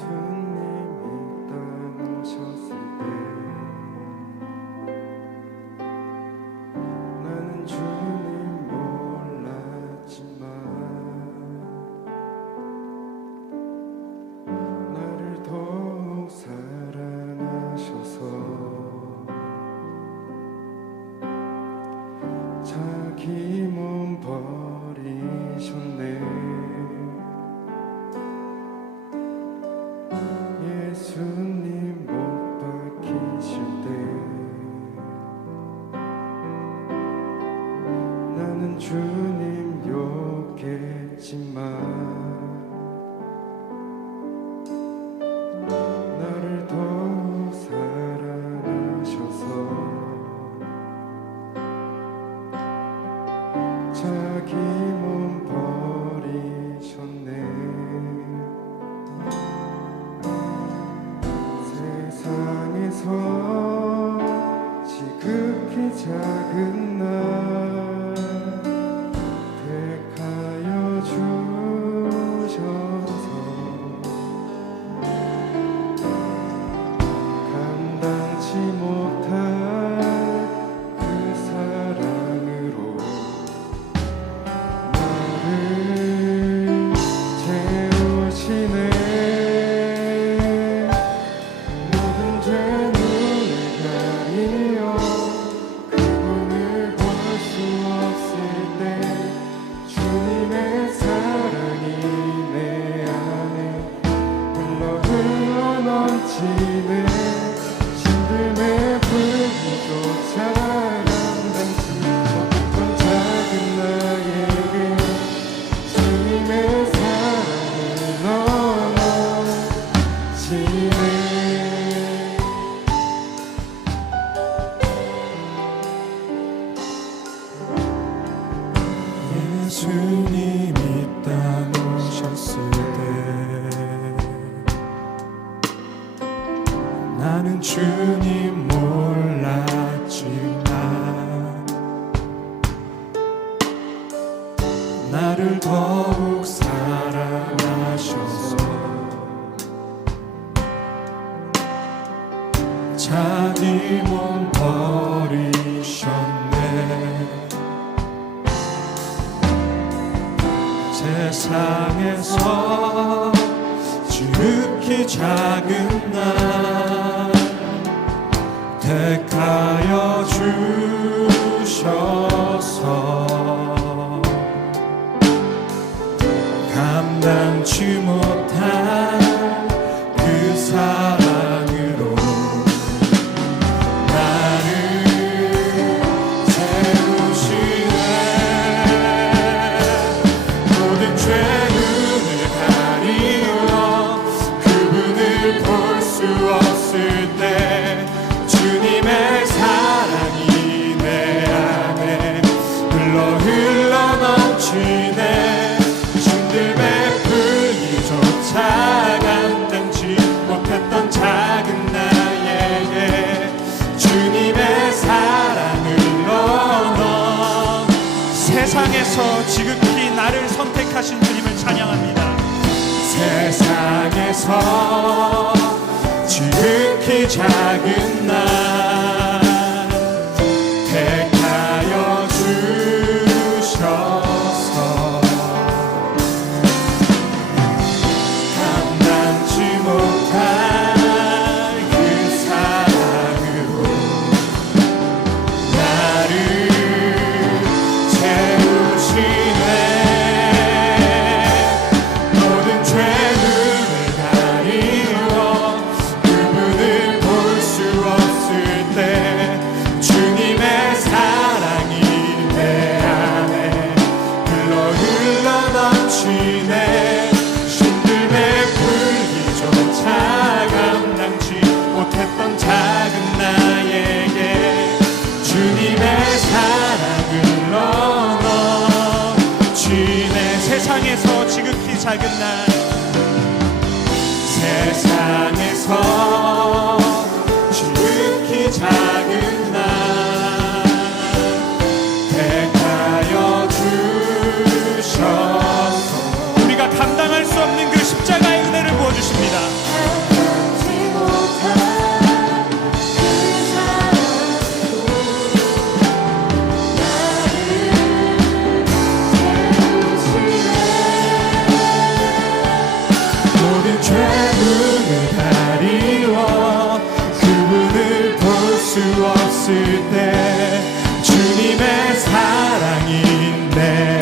to 난 주모 세상에서 지극히 나를 선택하신 주님을 찬양합니다. 세상에서 지극히 작은 나 없을 때 주님의 사랑이 내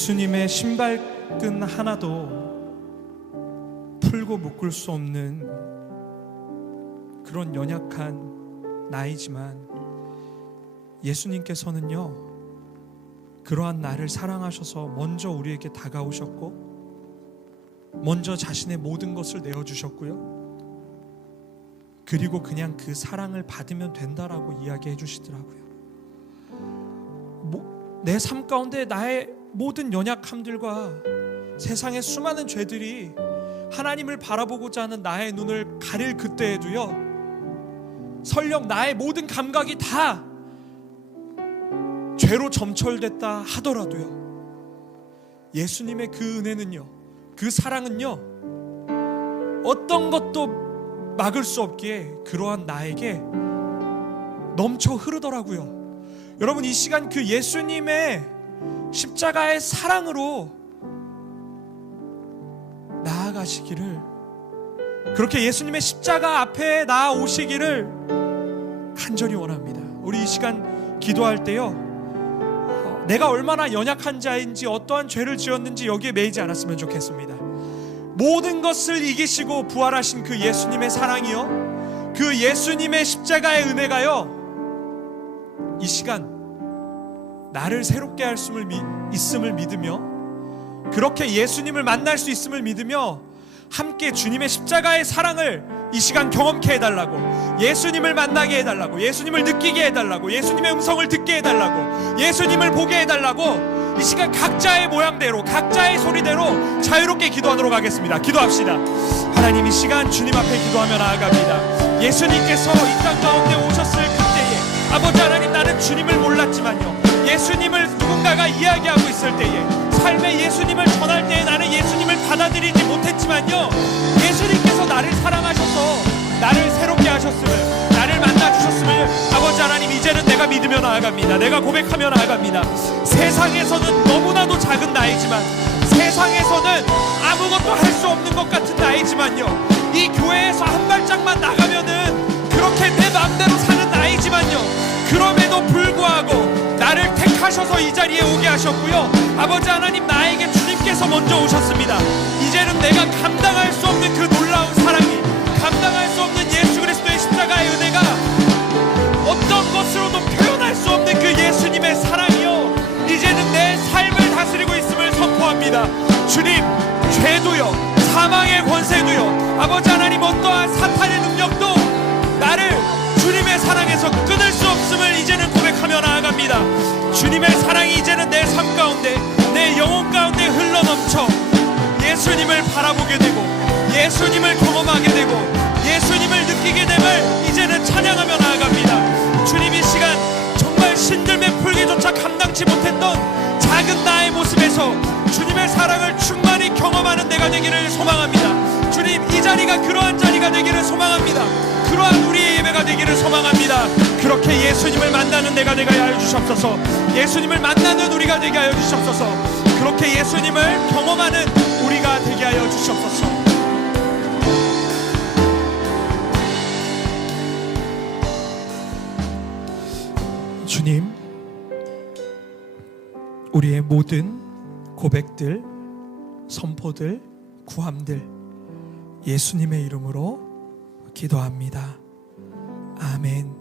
예수님의 신발끈 하나도 풀고 묶을 수 없는 그런 연약한 나이지만 예수님께서는요 그러한 나를 사랑하셔서 먼저 우리에게 다가오셨고 먼저 자신의 모든 것을 내어주셨고요. 그리고 그냥 그 사랑을 받으면 된다라고 이야기해 주시더라고요. 내삶 가운데 나의 모든 연약함들과 세상의 수많은 죄들이 하나님을 바라보고자 하는 나의 눈을 가릴 그때에도요 설령 나의 모든 감각이 다 죄로 점철됐다 하더라도요 예수님의 그 은혜는요 그 사랑은요 어떤 것도 막을 수 없기에 그러한 나에게 넘쳐 흐르더라고요. 여러분 이 시간 그 예수님의 십자가의 사랑으로 나아가시기를 그렇게 예수님의 십자가 앞에 나아오시기를 간절히 원합니다. 우리 이 시간 기도할 때요. 어, 내가 얼마나 연약한 자인지 어떠한 죄를 지었는지 여기에 매이지 않았으면 좋겠습니다. 모든 것을 이기시고 부활하신 그 예수님의 사랑이요. 그 예수님의 십자가의 은혜가요. 이 시간 나를 새롭게 할 미- 있음을 믿으며 그렇게 예수님을 만날 수 있음을 믿으며 함께 주님의 십자가의 사랑을 이 시간 경험케 해달라고 예수님을 만나게 해달라고 예수님을 느끼게 해달라고 예수님의 음성을 듣게 해달라고 예수님을 보게 해달라고 이 시간 각자의 모양대로 각자의 소리대로 자유롭게 기도하도록 하겠습니다. 기도합시다. 하나님 이 시간 주님 앞에 기도하며 나아갑니다. 예수님께서 이 땅 가운데 오셨을 그때에 아버지 하나님 나는 주님을 몰랐지만요 예수님을 누군가가 이야기하고 있을 때에 삶의 예수님을 전할 때에 나는 예수님을 받아들이지 못했지만요 예수님께서 나를 사랑하셔서 나를 새롭게 하셨음을 나를 만나 주셨음을 아버지 하나님 이제는 내가 믿으며 나아갑니다. 내가 고백하며 나아갑니다. 세상에서는 너무나도 작은 나이지만 세상에서는 아무것도 할 수 없는 것 같은 나이지만요 이 교회에서 한 발짝만 나가면은 그렇게 내 마음대로 사는 나이지만요 그럼에도 불구하고 택하셔서 이 자리에 오게 하셨고요. 아버지 하나님 나에게 주님께서 먼저 오셨습니다. 이제는 내가 감당할 수 없는 모습에서 주님의 사랑을 충만히 경험하는 내가 되기를 소망합니다. 주님 이 자리가 그러한 자리가 되기를 소망합니다. 그러한 우리의 예배가 되기를 소망합니다. 그렇게 예수님을 만나는 내가 되게 하여 주시옵소서. 예수님을 만나는 우리가 되게 하여 주시옵소서. 그렇게 예수님을 경험하는 우리가 되게 하여 주시옵소서. 주님 우리의 모든 고백들 선포들 구함들 예수님의 이름으로 기도합니다. 아멘.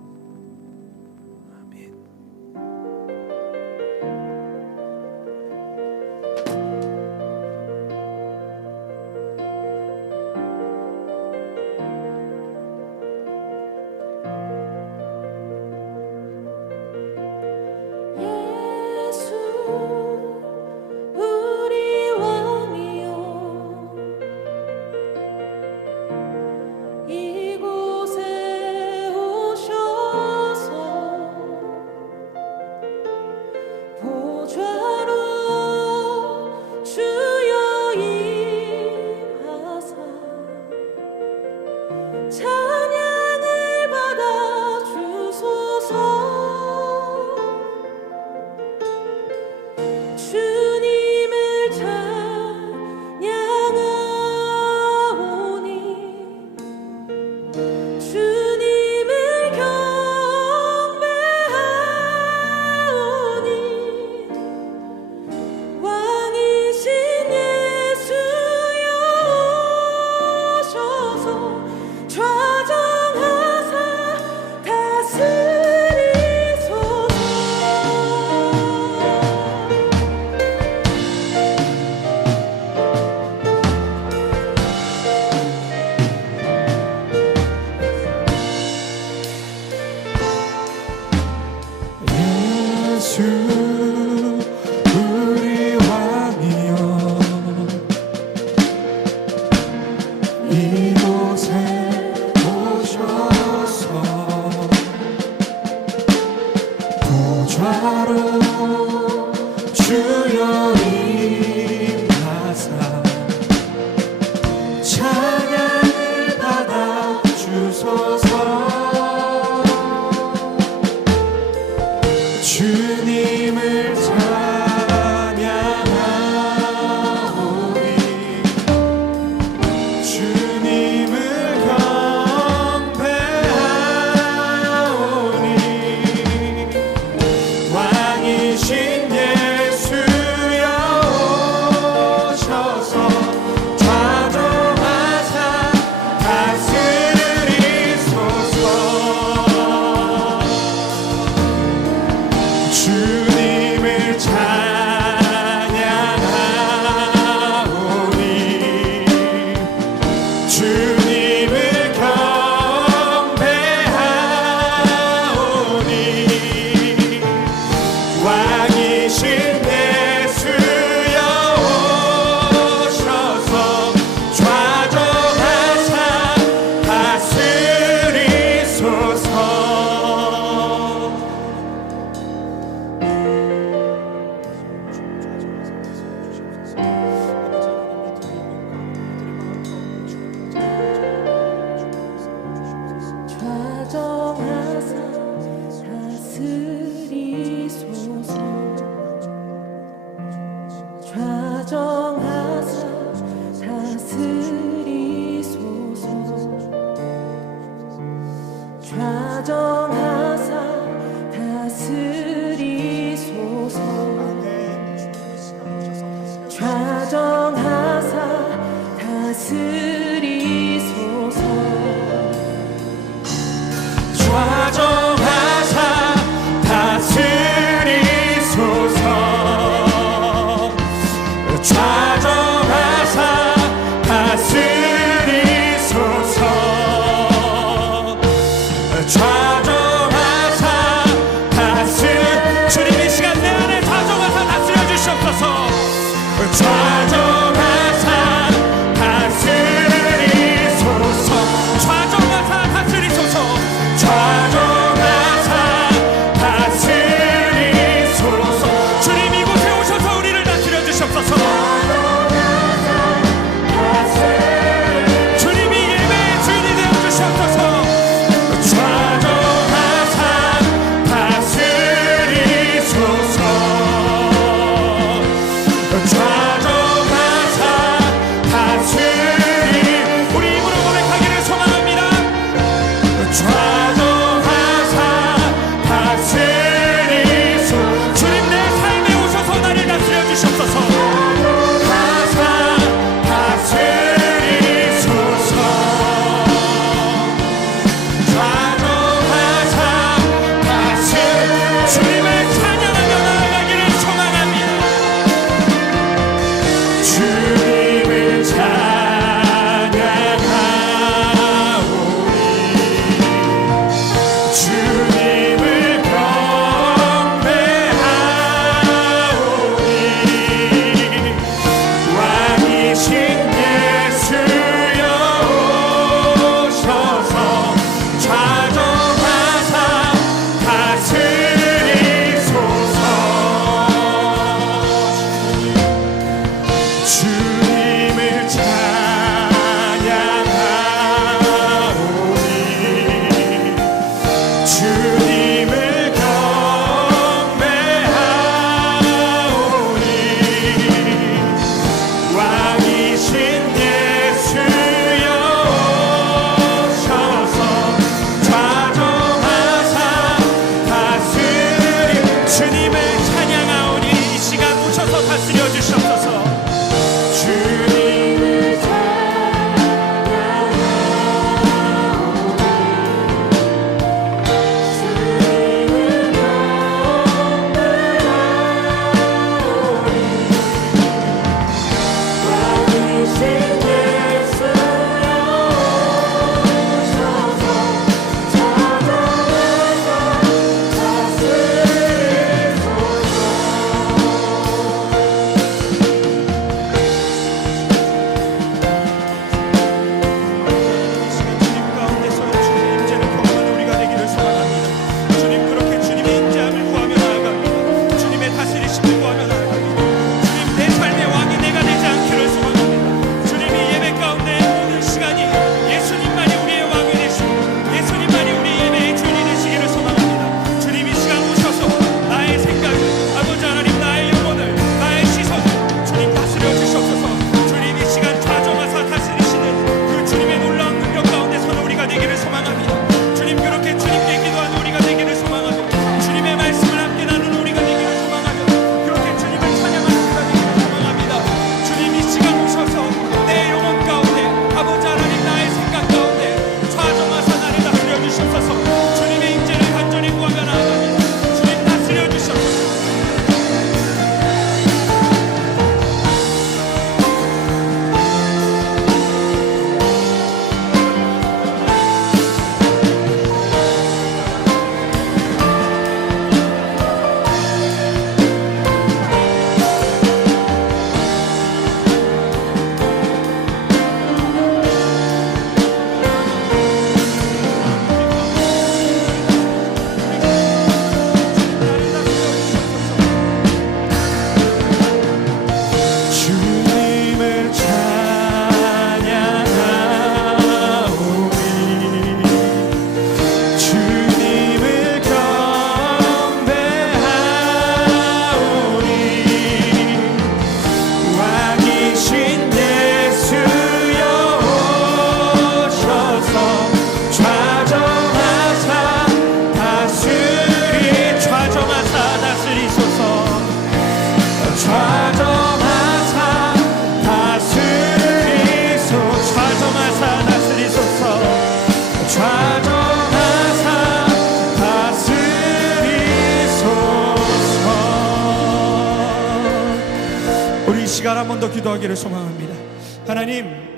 다 번 더 기도하기를 소망합니다. 하나님